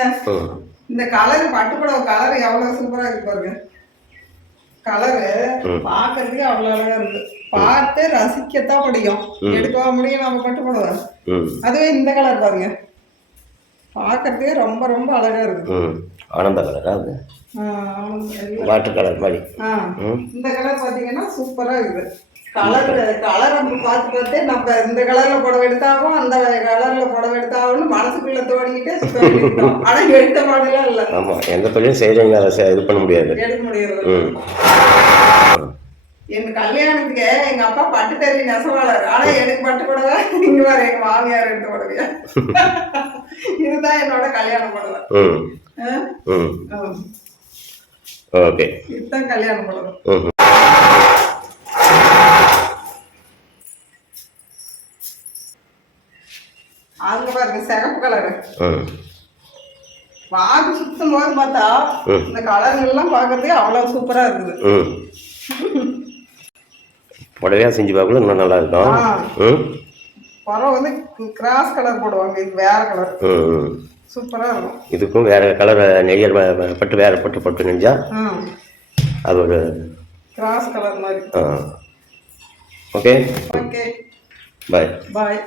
பாருங்க. இந்த colour பட்டுப்புடவை colour எவ்வளவு சூப்பரா இருக்கு பாருங்க. கலரு பாக்குறதுக்கு அவ்வளவு அழகா இருக்கு. பார்த்து ரசிக்கத்தான் முடியும், எடுக்கவா முடியும் நம்ம பட்டுப்புடவை. அதுவே இந்த கலர் பாருங்க, பாக்குறதுக்கே ரொம்ப ரொம்ப அழகா இருக்கு. ஆனந்த கலரா அது, வாட்டர் கலர் மாதிரி. இந்த கலர் பாத்தீங்கன்னா சூப்பரா இருக்குது. கலர் நம்ம பார்த்து பார்த்து நம்ம இந்த கலர்ல புடவை எடுத்தாலும் அந்த கலர்ல புடவை எடுத்தாலும் மனசுக்குள்ள தோணிக்கிட்டே சுத்தம். ஆனா எடுத்த மாடலாம் இல்ல. ஆமா, எந்த தொழிலும் செய்யறீங்க அதை இது பண்ண முடியாது, எடுக்க முடியாது. எங்க கல்யாணத்துக்கு எங்க அப்பா பட்டு தறி நெசவாளர். ஆனா எனக்கு பட்டு புடவை இங்க வர எங்க மாமியார் எடுத்து புடவையா. இதுதான் என்னோட கல்யாண புடவை. ஓகே, இதுதான் கல்யாண புடவை. அங்க பாருங்க சிகப்பு கலரு. வாக்கு சுத்தம் போது பார்த்தா இந்த கலர்கள் எல்லாம் பாக்குறதுக்கு அவ்வளவு சூப்பரா இருக்குது. புடவையா செஞ்சு பார்க்கல இன்னும் நல்லா இருக்கும். பறவை வந்து கிராஸ் கலர் போடுவாங்க, இது வேற கலர். சூப்பரா இருக்கும். இதுக்கும் வேற கலர் நெய்யர் பட்டு வேற பட்டு பட்டு நெஞ்சா அது ஒரு கிராஸ் கலர் மாதிரி. ஓகே ஓகே, பாய் பாய்.